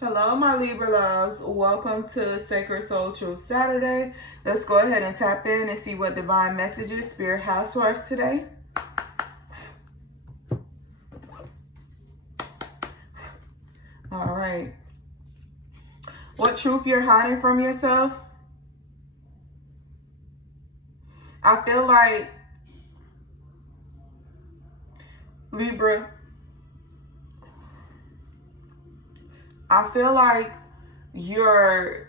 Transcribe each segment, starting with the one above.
Hello, my Libra loves. Welcome to Sacred Soul Truth Saturday. Let's go ahead and tap in and see what divine messages Spirit has for us today. All right. What truth you're hiding from yourself? I feel like, Libra, I feel like you're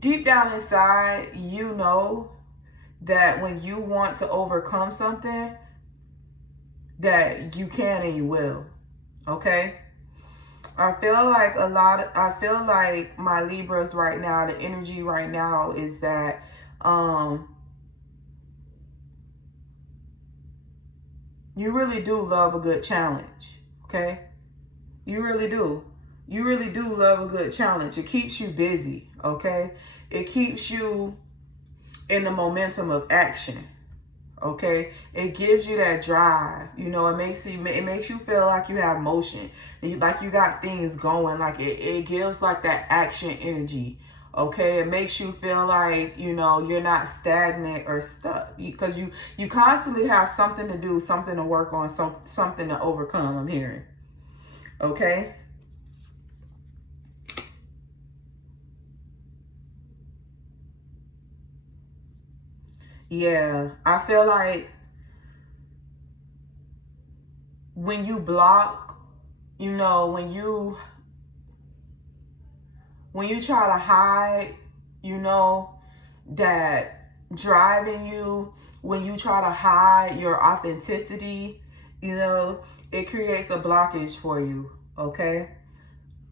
deep down inside, you know that when you want to overcome something, that you can and you will. Okay? I feel like my Libras right now, the energy right now is that you really do love a good challenge. Okay? You really do. You really do love a good challenge. It keeps you busy. Okay? It keeps you in the momentum of action. Okay, it gives you that drive. You know, it makes you feel like you have motion, like you got things going. Like it gives like that action energy. Okay, it makes you feel like, you know, you're not stagnant or stuck, because you constantly have something to do, something to work on, something to overcome. I'm hearing. Okay. Yeah, I feel like when you block, you know, when you try to hide, you know, that driving you, when you try to hide your authenticity, you know, it creates a blockage for you. Okay.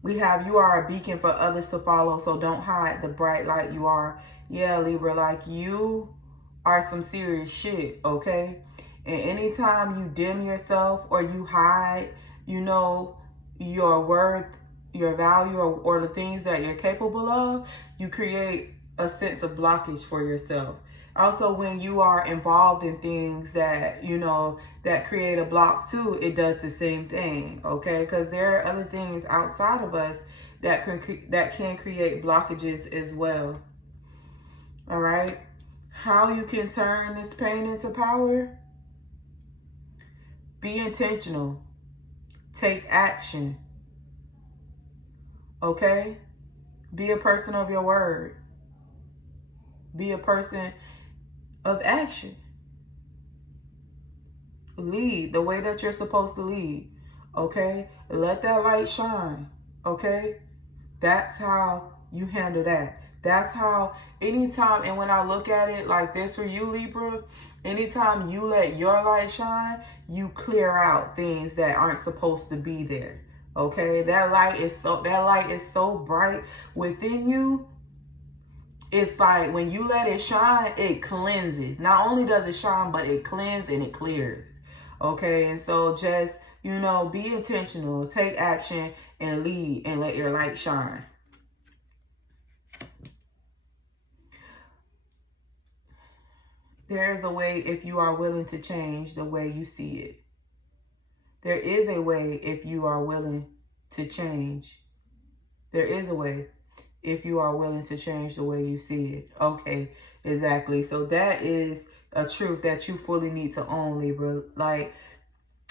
We have, you are a beacon for others to follow, so don't hide the bright light you are. Yeah, Libra, like you are some serious shit, okay? And anytime you dim yourself or you hide, you know, your worth, your value, or the things that you're capable of, you create a sense of blockage for yourself. Also, when you are involved in things that, you know, that create a block too, it does the same thing, okay? Because there are other things outside of us that can create blockages as well. All right? How you can turn this pain into power? Be intentional. Take action. Okay? Be a person of your word. Be a person of action. Lead the way that you're supposed to lead. Okay? Let that light shine. Okay? That's how you handle that. That's how, anytime, and when I look at it like this for you, Libra, anytime you let your light shine, you clear out things that aren't supposed to be there. Okay? That light is so bright within you. It's like when you let it shine, it cleanses. Not only does it shine, but it cleanses and it clears. Okay? And so just, you know, be intentional, take action, and lead, and let your light shine. There is a way if you are willing to change the way you see it. There is a way if you are willing to change. There is a way if you are willing to change the way you see it. Okay, exactly. So that is a truth that you fully need to own, Libra. Like,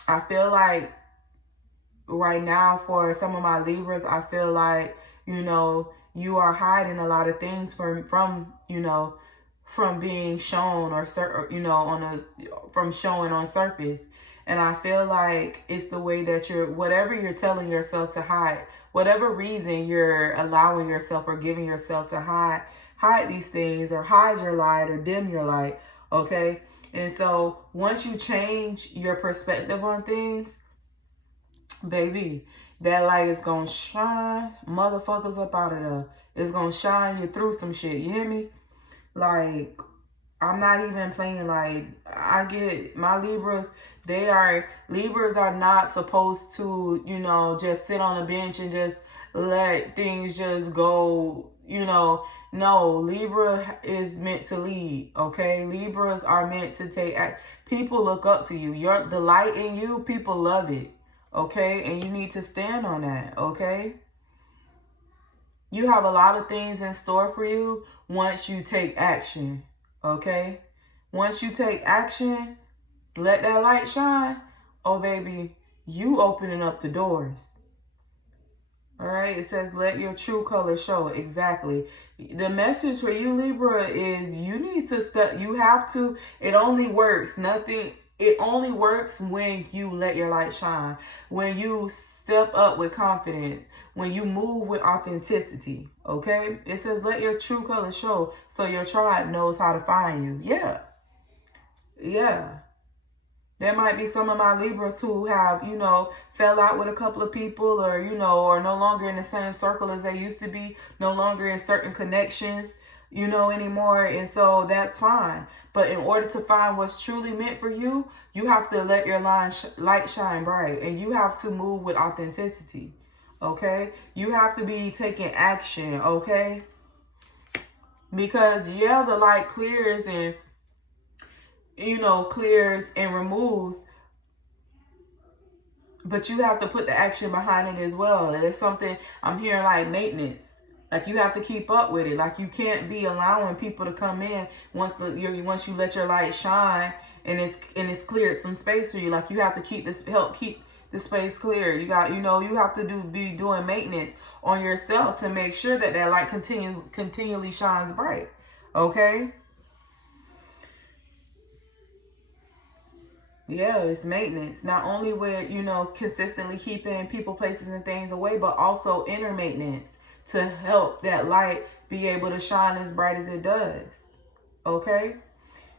I feel like right now for some of my Libras, I feel like, you know, you are hiding a lot of things from you know, from being shown, or you know, from showing on surface. And I feel like it's the way that whatever you're telling yourself to hide, whatever reason you're allowing yourself or giving yourself to hide these things, or hide your light, or dim your light. Okay. And so once you change your perspective on things, baby, that light is gonna shine motherfuckers up out of there. It's gonna shine you through some shit. You hear me? Like, I'm not even playing. Like, I get my Libras. Libras are not supposed to, you know, just sit on the bench and just let things just go, you know. No, Libra is meant to lead, okay? Libras are meant to take act. People look up to you. The light in you, people love it, okay? And you need to stand on that, okay? You have a lot of things in store for you once you take action, okay? Once you take action, let that light shine. Oh, baby, you opening up the doors. All right, it says, let your true color show. Exactly. The message for you, Libra, is you need to step, you have to, it only works. It only works when you let your light shine, when you step up with confidence, when you move with authenticity, okay? It says, let your true color show so your tribe knows how to find you. Yeah. Yeah. There might be some of my Libras who have, you know, fell out with a couple of people, or, you know, or no longer in the same circle as they used to be, no longer in certain connections, you know, anymore. And so that's fine. But in order to find what's truly meant for you, you have to let your light shine bright, and you have to move with authenticity. Okay? You have to be taking action. Okay? Because, yeah, the light clears and, you know, clears and removes, but you have to put the action behind it as well. It's something I'm hearing, like maintenance. Like, you have to keep up with it. Like, you can't be allowing people to come in once you let your light shine and it's cleared some space for you. Like, you have to help keep the space clear. You got, you know, you have to be doing maintenance on yourself to make sure that that light continually shines bright. Okay? Yeah, it's maintenance. Not only with, you know, consistently keeping people, places, and things away, but also inner maintenance to help that light be able to shine as bright as it does. Okay?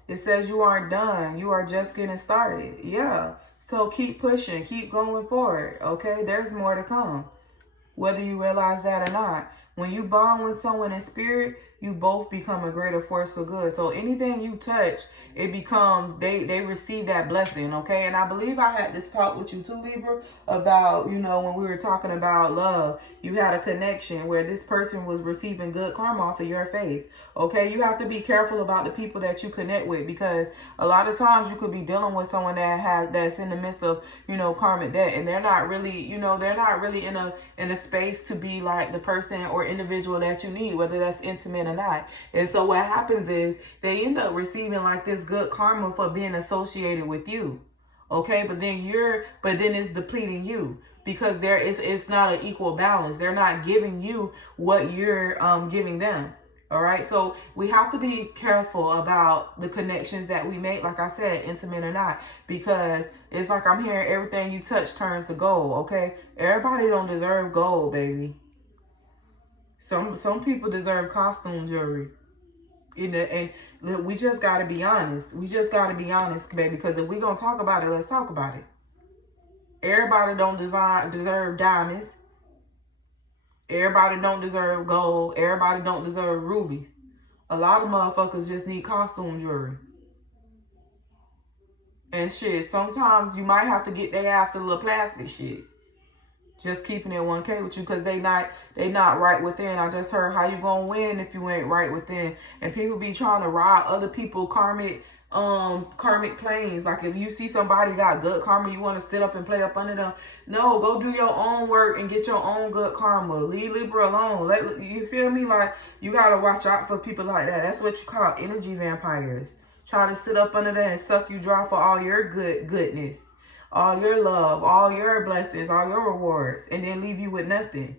It says you aren't done. You are just getting started. Yeah. So keep pushing. Keep going forward. Okay? There's more to come, whether you realize that or not. When you bond with someone in spirit, you both become a greater force for good. So anything you touch, it becomes, they receive that blessing, okay? And I believe I had this talk with you too, Libra, about, you know, when we were talking about love, you had a connection where this person was receiving good karma off of your face, okay? You have to be careful about the people that you connect with, because a lot of times you could be dealing with someone that's in the midst of, you know, karmic debt, and they're not really, you know, they're not really in a space to be like the person or individual that you need, whether that's intimate or not. And so what happens is they end up receiving like this good karma for being associated with you, okay? But then it's depleting you, because it's not an equal balance. They're not giving you what you're giving them. All right, so we have to be careful about the connections that we make, like I said, intimate or not, because it's like I'm hearing everything you touch turns to gold, okay? Everybody don't deserve gold, baby. Some people deserve costume jewelry. You know, and we just got to be honest. We just got to be honest, baby, because if we're going to talk about it, let's talk about it. Everybody don't deserve diamonds. Everybody don't deserve gold. Everybody don't deserve rubies. A lot of motherfuckers just need costume jewelry. And shit, sometimes you might have to get their ass a little plastic shit. Just keeping it 1K with you, because they not right within. I just heard, how you gonna win if you ain't right within? And people be trying to ride other people karmic planes. Like, if you see somebody got good karma, you want to sit up and play up under them. No, go do your own work and get your own good karma. Leave Libra alone. You feel me? Like, you gotta watch out for people like that. That's what you call energy vampires. Try to sit up under there and suck you dry for all your goodness, all your love, all your blessings, all your rewards, and then leave you with nothing.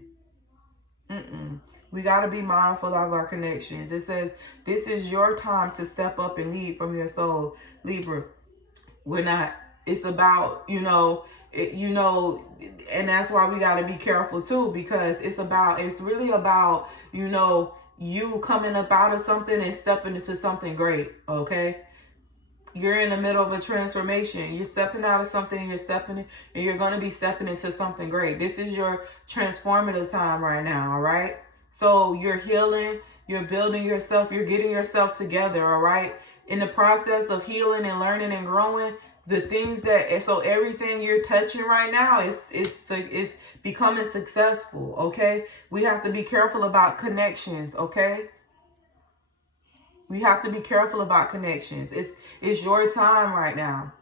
We got to be mindful of our connections. It says, this is your time to step up and lead from your soul, Libra. We're not, it's about, you know, and that's why we got to be careful too, because it's really about, you know, you coming up out of something and stepping into something great, okay? You're in the middle of a transformation. You're stepping out of something, and you're going to be stepping into something great. This is your transformative time right now, all right? So you're healing, you're building yourself, you're getting yourself together, all right? In the process of healing and learning and growing, so everything you're touching right now is becoming successful, okay? We have to be careful about connections, okay? We have to be careful about connections. It's your time right now.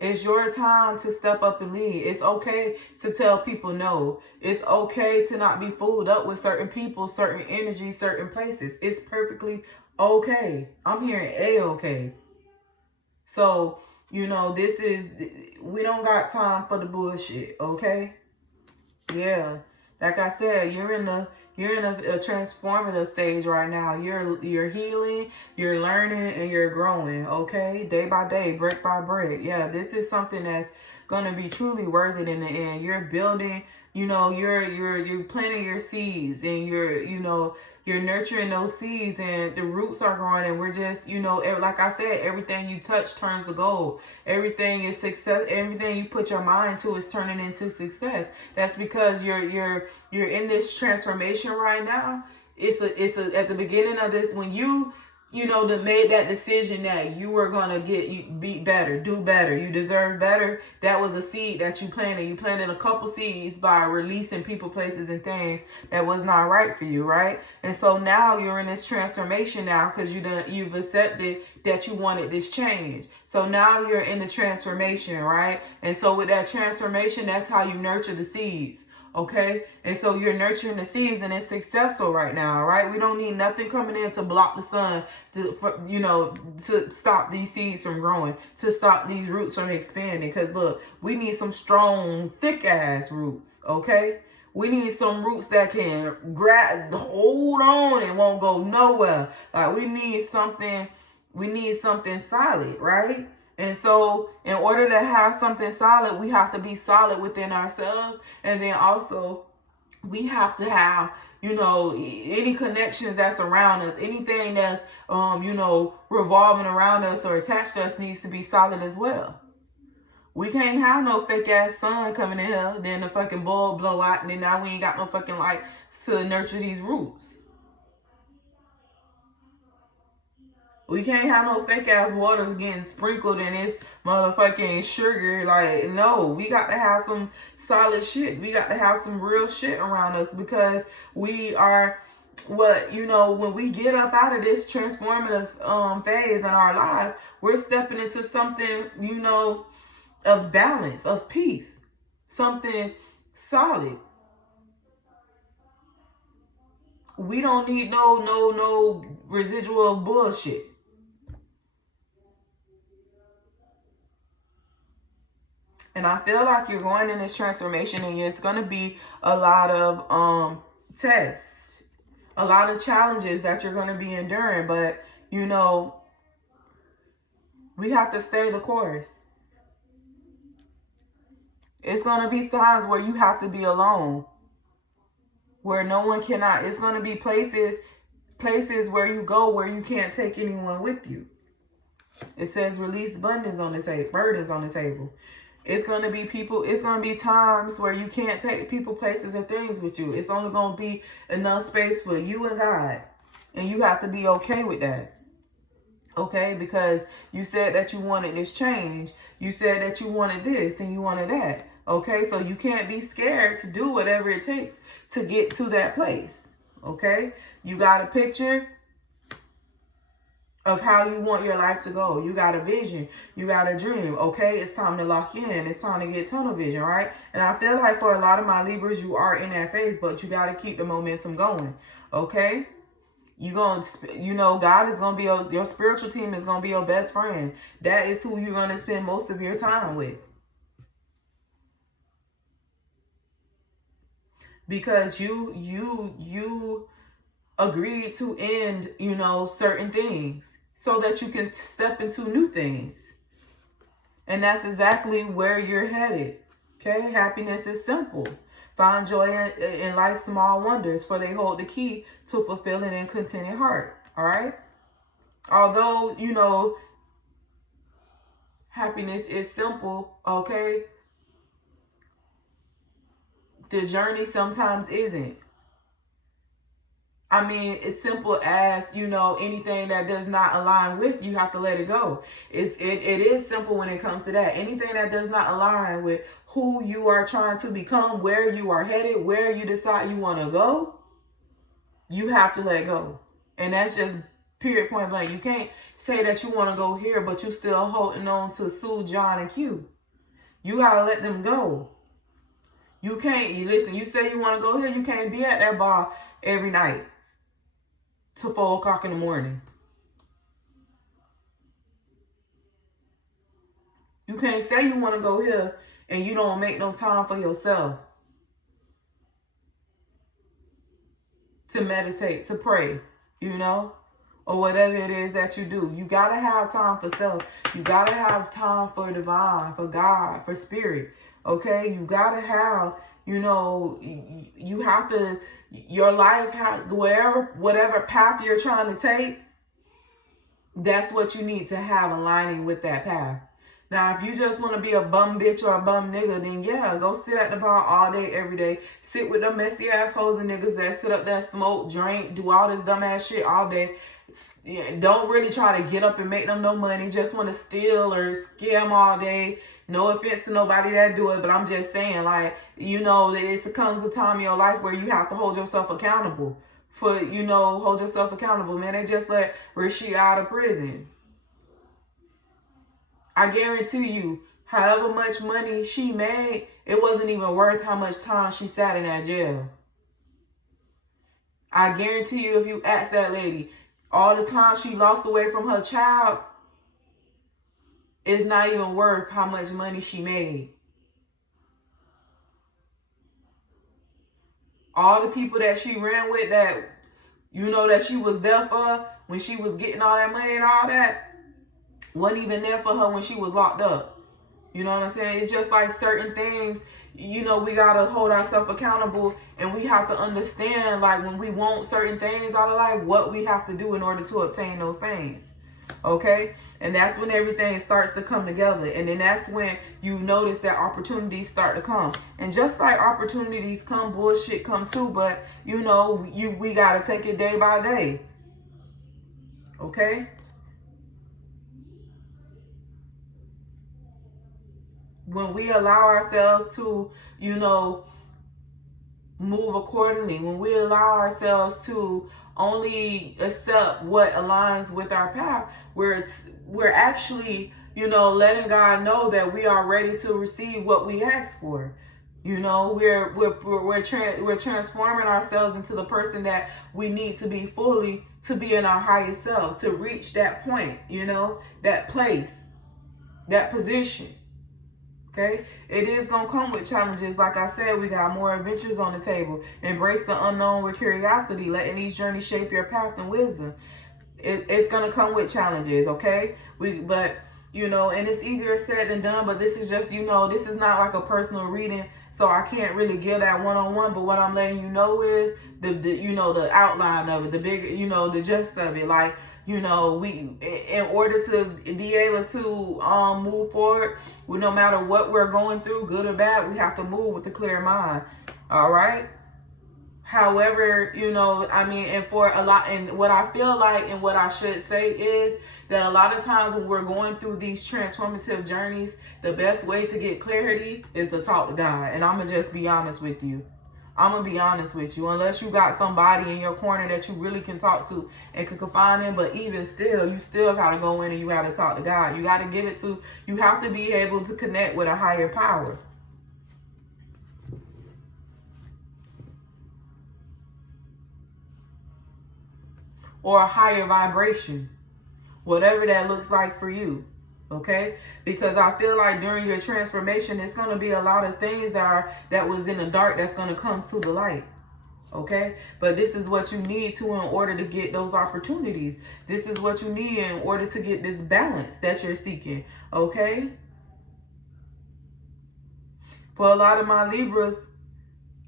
It's your time to step up and lead. It's okay to tell people no. It's okay to not be fooled up with certain people, certain energy, certain places. It's perfectly okay. I'm hearing A-okay. So, you know, we don't got time for the bullshit, okay? Yeah. Like I said, you're in a transformative stage right now. You're healing, you're learning, and you're growing, okay? Day by day, brick by brick. Yeah, this is something that's gonna be truly worth it in the end. You're building, you know, you're planting your seeds, and you're nurturing those seeds, and the roots are growing, and we're just, you know, like I said, everything you touch turns to gold. Everything is success. Everything you put your mind to is turning into success. That's because you're in this transformation right now. It's at the beginning of this, when you made that decision that you were gonna be better, do better, you deserve better. That was a seed that you planted. You planted a couple seeds by releasing people, places, and things that was not right for you, right? And so now you're in this transformation now, because you've accepted that you wanted this change. So now you're in the transformation, right? And so with that transformation, that's how you nurture the seeds. Okay, and so you're nurturing the seeds, and it's successful right now, right? We don't need nothing coming in to block the sun, to stop these seeds from growing, to stop these roots from expanding. Because look, we need some strong, thick ass roots. Okay, we need some roots that can hold on and won't go nowhere. Like we need something solid, right? And so in order to have something solid, we have to be solid within ourselves. And then also we have to have, any connections that's around us, anything that's, revolving around us or attached to us needs to be solid as well. We can't have no fake ass sun coming in here, then the fucking bulb blow out, and then now we ain't got no fucking light to nurture these roots. We can't have no fake ass waters getting sprinkled in this motherfucking sugar. Like, no, we got to have some solid shit. We got to have some real shit around us, because we are when we get up out of this transformative phase in our lives, we're stepping into something, of balance, of peace, something solid. We don't need no residual bullshit. And I feel like you're going in this transformation, and it's going to be a lot of tests, a lot of challenges that you're going to be enduring. But, we have to stay the course. It's going to be times where you have to be alone, where no one cannot. It's going to be places where you go where you can't take anyone with you. It says release burdens on the table. It's going to be it's going to be times where you can't take people, places, or things with you. It's only going to be enough space for you and God. And you have to be okay with that. Okay? Because you said that you wanted this change. You said that you wanted this and you wanted that. Okay? So you can't be scared to do whatever it takes to get to that place. Okay? You got a picture of how you want your life to go. You got a vision. You got a dream. Okay, it's time to lock in. It's time to get tunnel vision, right? And I feel like for a lot of my Libras, you are in that phase, but you got to keep the momentum going. Okay, God is gonna be your spiritual team is gonna be your best friend. That is who you're gonna spend most of your time with, because you agreed to end, certain things so that you can step into new things. And that's exactly where you're headed. Okay? Happiness is simple. Find joy in life's small wonders, for they hold the key to fulfilling and contented heart. All right? Although, happiness is simple, okay? The journey sometimes isn't. I mean, it's simple as, anything that does not align with, you have to let it go. It is simple when it comes to that. Anything that does not align with who you are trying to become, where you are headed, where you decide you want to go, you have to let go. And that's just period, point blank. You can't say that you want to go here, but you still holding on to Sue, John, and Q. You gotta let them go. You can't, listen, you say you want to go here, you can't be at that bar every night till 4 o'clock in the morning. You can't say you want to go here and you don't make no time for yourself to meditate, to pray, you know, or whatever it is that you do. You got to have time for self. You got to have time for divine, for God, for spirit, okay? You got to have, you know, you have to, your life, whatever path you're trying to take, that's what you need to have aligning with that path. Now, if you just want to be a bum bitch or a bum nigga, then yeah, go sit at the bar all day, every day. Sit with them messy assholes and niggas that sit up there, smoke, drink, do all this dumb ass shit all day. Don't really try to get up and make them no money. Just want to steal or scam all day. No offense to nobody that do it, but I'm just saying, like, you know, it comes a time in your life where you have to hold yourself accountable. Hold yourself accountable, man. They just let Rashid out of prison. I guarantee you, however much money she made, it wasn't even worth how much time she sat in that jail. I guarantee you, if you ask that lady, all the time she lost away from her child, it's not even worth how much money she made. All the people that she ran with that, you know, that she was there for when she was getting all that money and all that, wasn't even there for her when she was locked up. You know what I'm saying? It's just like certain things, you know, we got to hold ourselves accountable, and we have to understand, like, when we want certain things out of life, what we have to do in order to obtain those things. Okay? And that's when everything starts to come together. And then that's when you notice that opportunities start to come. And just like opportunities come, bullshit come too. But, you know, we got to take it day by day. Okay? When we allow ourselves to, you know, move accordingly, when we allow ourselves to only accept what aligns with our path, we're actually, you know, letting God know that we are ready to receive what we ask for. You know, we're transforming ourselves into the person that we need to be fully, to be in our highest self, to reach that point, you know, that place, that position. Okay, it is going to come with challenges. Like I said, we got more adventures on the table. Embrace the unknown with curiosity, letting these journeys shape your path and wisdom. It's going to come with challenges, okay? But, you know, and it's easier said than done, but this is just, you know, this is not like a personal reading, so I can't really give that one-on-one, but what I'm letting you know is the outline of it, the big, you know, the gist of it. Like, you know, we, in order to be able to move forward, no matter what we're going through, good or bad, we have to move with a clear mind. All right. However, you know, I mean, and for a lot, and what I feel like, and what I should say is that a lot of times when we're going through these transformative journeys, the best way to get clarity is to talk to God. And I'm going to just be honest with you. I'm going to be honest with you. Unless you got somebody in your corner that you really can talk to and can confide in, but even still, you still got to go in and you got to talk to God. You got to give it to, you have to be able to connect with a higher power. Or a higher vibration. Whatever that looks like for you. Okay, because I feel like during your transformation, it's going to be a lot of things that was in the dark that's going to come to the light. Okay, but this is what you need to in order to get those opportunities. This is what you need in order to get this balance that you're seeking. Okay, for a lot of my Libras,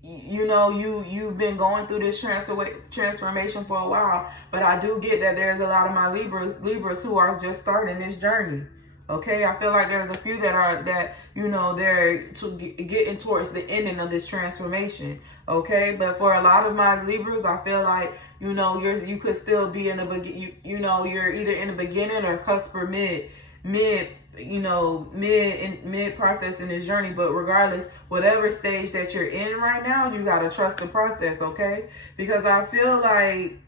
you know, you've been going through this transformation for a while, but I do get that there's a lot of my Libras who are just starting this journey. Okay, I feel like there's a few that you know, they're getting towards the ending of this transformation. Okay, but for a lot of my Libras, I feel like, you know, you could still be in the beginning. You know, you're either in the beginning or cusp or mid process in this journey. But regardless, whatever stage that you're in right now, you gotta trust the process. Okay, because I feel like,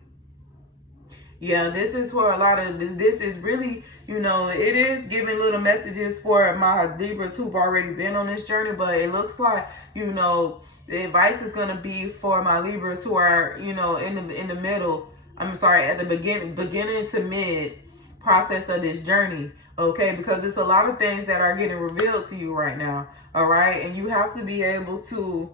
yeah, this is for a lot of, this is really You know, it is giving little messages for my Libras who've already been on this journey, but it looks like, you know, the advice is going to be for my Libras who are, you know, in the middle. I'm sorry, at the beginning to mid process of this journey. Okay, because it's a lot of things that are getting revealed to you right now. All right, and you have to be able to,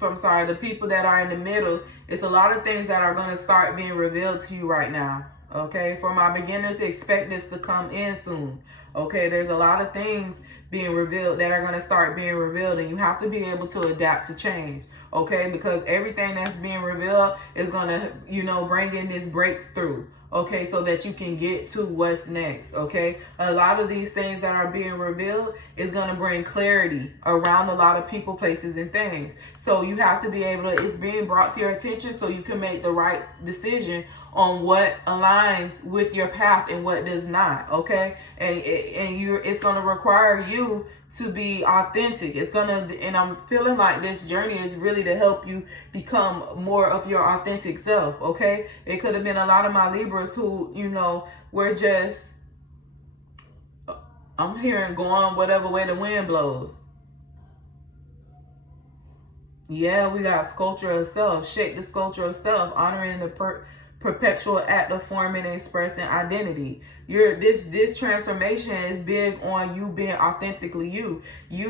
the people that are in the middle, it's a lot of things that are going to start being revealed to you right now. Okay, for my beginners, expect this to come in soon. Okay, there's a lot of things being revealed that are going to start being revealed, and you have to be able to adapt to change. Okay, because everything that's being revealed is going to, you know, bring in this breakthrough. Okay, so that you can get to what's next. Okay, a lot of these things that are being revealed is going to bring clarity around a lot of people, places, and things. So you have to be able to, it's being brought to your attention so you can make the right decision on what aligns with your path and what does not. Okay, it's going to require you to be authentic. It's gonna, and I'm feeling like this journey is really to help you become more of your authentic self. Okay, it could have been a lot of my Libras who, you know, were just, I'm hearing, going whatever way the wind blows. Yeah, we got sculpture of self, shake the sculpture of self, honoring the perpetual act of forming and expressing identity. This transformation is big on you being authentically you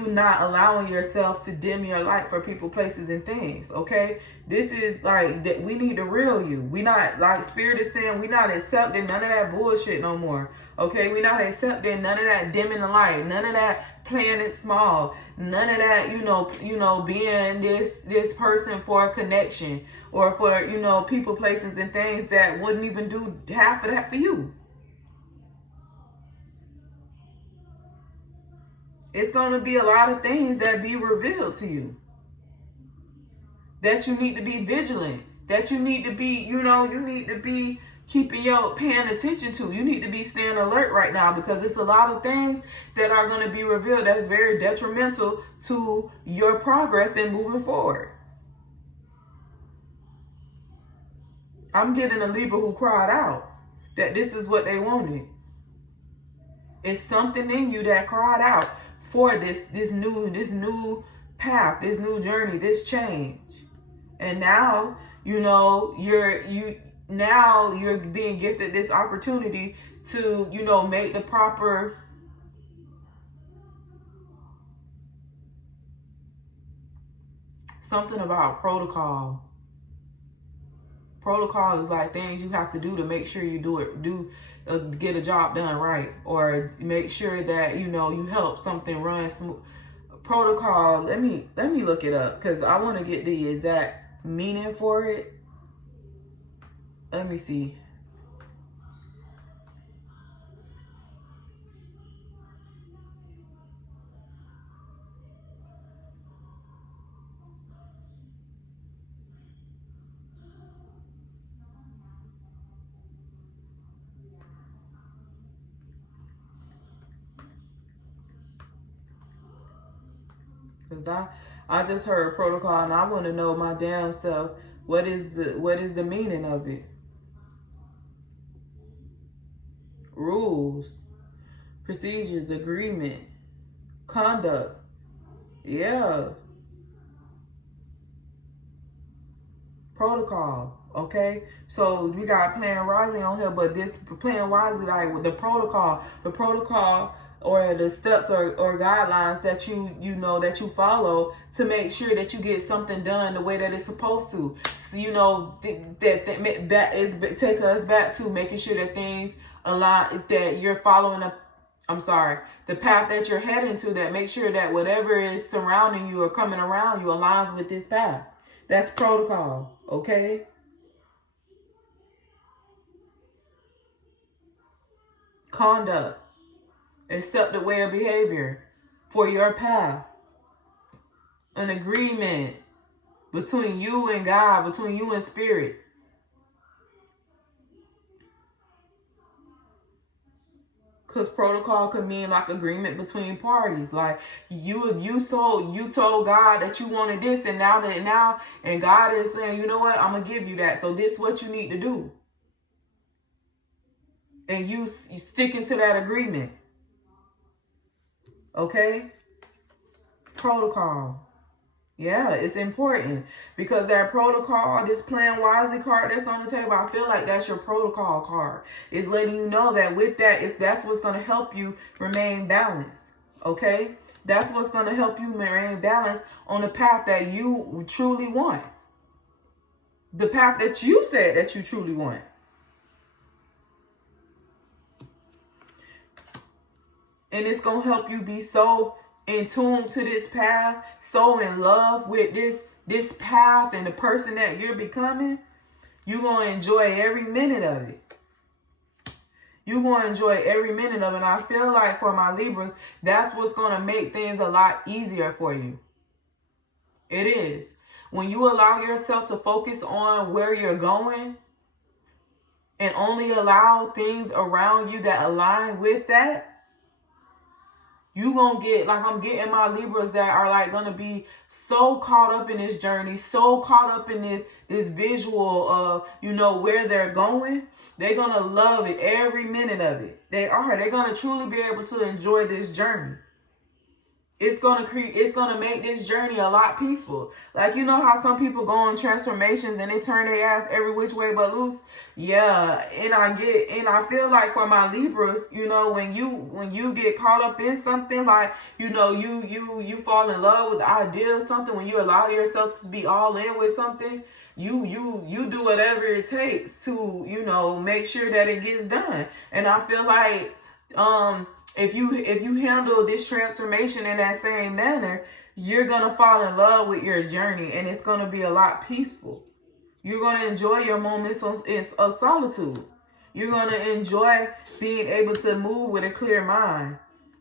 not allowing yourself to dim your light for people, places, and things. Okay, this is like that. We need the real you. We not, like Spirit is saying, we not accepting none of that bullshit no more. Okay, we not accepting none of that dimming the light, none of that playing it small, none of that, you know, being this person for a connection, or for, you know, people, places, and things that wouldn't even do half of that for you. It's going to be a lot of things that be revealed to you that you need to be vigilant, that you need to be, you know, you need to be paying attention to. You need to be staying alert right now, because it's a lot of things that are going to be revealed that's very detrimental to your progress and moving forward. I'm getting a Libra who cried out that this is what they wanted. It's something in you that cried out for this new path, this new journey, this change. And now, you know, you're being gifted this opportunity to, you know, make the proper something about protocol. Protocol is like things you have to do to make sure you get a job done right, or make sure that, you know, you help something run smooth. Protocol, let me look it up, because I want to get the exact meaning for it. Let me see. Because I just heard protocol, and I want to know my damn self, what is the meaning of it? Rules, procedures, agreement, conduct. Yeah. Protocol. Okay, so we got playing rising on here, but this playing wisely, like with the protocol or the steps or guidelines that you know that you follow to make sure that you get something done the way that it's supposed to. So, you know, that is take us back to making sure that things align, that you're following the path that you're heading to, that make sure that whatever is surrounding you or coming around you aligns with this path. That's protocol. Okay. Conduct, accepted way of behavior for your path. An agreement between you and God, between you and Spirit. Because protocol could mean like agreement between parties. Like you told God that you wanted this, and and God is saying, you know what, I'm gonna give you that. So this is what you need to do. and you sticking to that agreement. Okay? Protocol. Yeah, it's important because that protocol, this plan wisely card that's on the table, I feel like that's your protocol card. It's letting you know that with that, that's what's going to help you remain balanced. Okay? That's what's going to help you remain balanced on the path that you truly want. The path that you said that you truly want. And it's going to help you be so in tune to this path, so in love with this path and the person that you're becoming. You're going to enjoy every minute of it. You're going to enjoy every minute of it. And I feel like for my Libras, that's what's going to make things a lot easier for you. It is. When you allow yourself to focus on where you're going and only allow things around you that align with that, you gonna get, like I'm getting my Libras that are like gonna be so caught up in this journey, so caught up in this visual of, you know, where they're going. They're gonna love it every minute of it. They're gonna truly be able to enjoy this journey. It's gonna make this journey a lot peaceful. Like, you know how some people go on transformations and they turn their ass every which way but loose? Yeah, and I feel like for my Libras, you know, when you get caught up in something, like, you know, you fall in love with the idea of something, when you allow yourself to be all in with something, you do whatever it takes to, you know, make sure that it gets done. And I feel like if you handle this transformation in that same manner, you're going to fall in love with your journey, and it's going to be a lot peaceful. You're going to enjoy your moments of solitude. You're going to enjoy being able to move with a clear mind,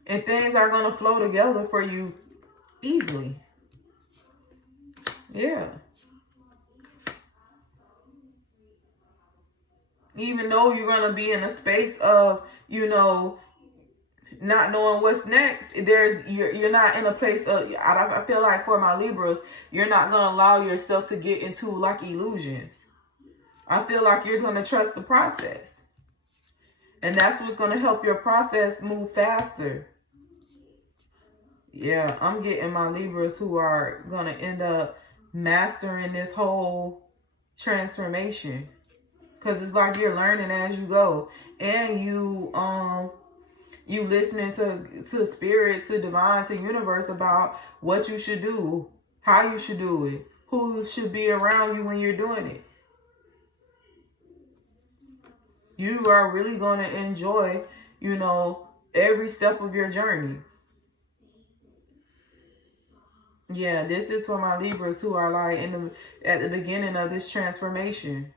and things are going to flow together for you easily. Yeah. Even though you're going to be in a space of, you know, not knowing what's next, you're not in a place of, I feel like for my Libras, you're not going to allow yourself to get into like illusions. I feel like you're going to trust the process. And that's what's going to help your process move faster. Yeah, I'm getting my Libras who are going to end up mastering this whole transformation. Because it's like you're learning as you go. And you listening to spirit, to divine, to universe about what you should do, how you should do it, who should be around you when you're doing it. You are really going to enjoy, you know, every step of your journey. Yeah, this is for my Libras who are like at the beginning of this transformation.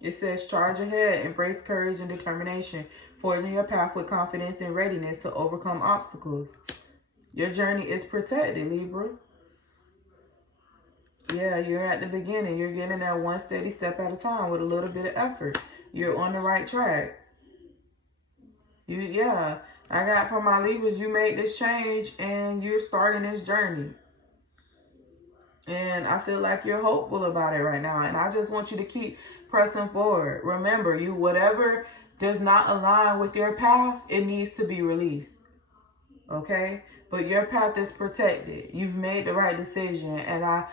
It says, charge ahead, embrace courage and determination, forging your path with confidence and readiness to overcome obstacles. Your journey is protected, Libra. Yeah, you're at the beginning. You're getting there one steady step at a time with a little bit of effort. You're on the right track. Yeah, I got for my Libras, you made this change and you're starting this journey. And I feel like you're hopeful about it right now. And I just want you to keep pressing forward. Remember, whatever does not align with your path, it needs to be released. Okay? But your path is protected. You've made the right decision. And I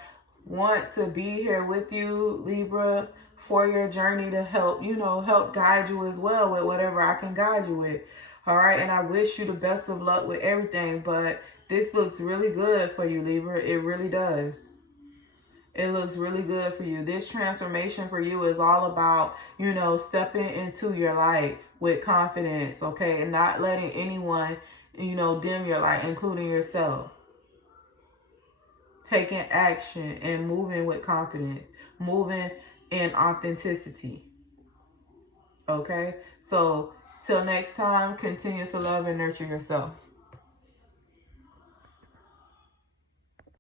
want to be here with you, Libra, for your journey to help, you know, help guide you as well with whatever I can guide you with. All right? And I wish you the best of luck with everything. But this looks really good for you, Libra. It really does. It looks really good for you. This transformation for you is all about, you know, stepping into your light with confidence, okay? And not letting anyone, you know, dim your light, including yourself. Taking action and moving with confidence. Moving in authenticity. Okay? So, till next time, continue to love and nurture yourself.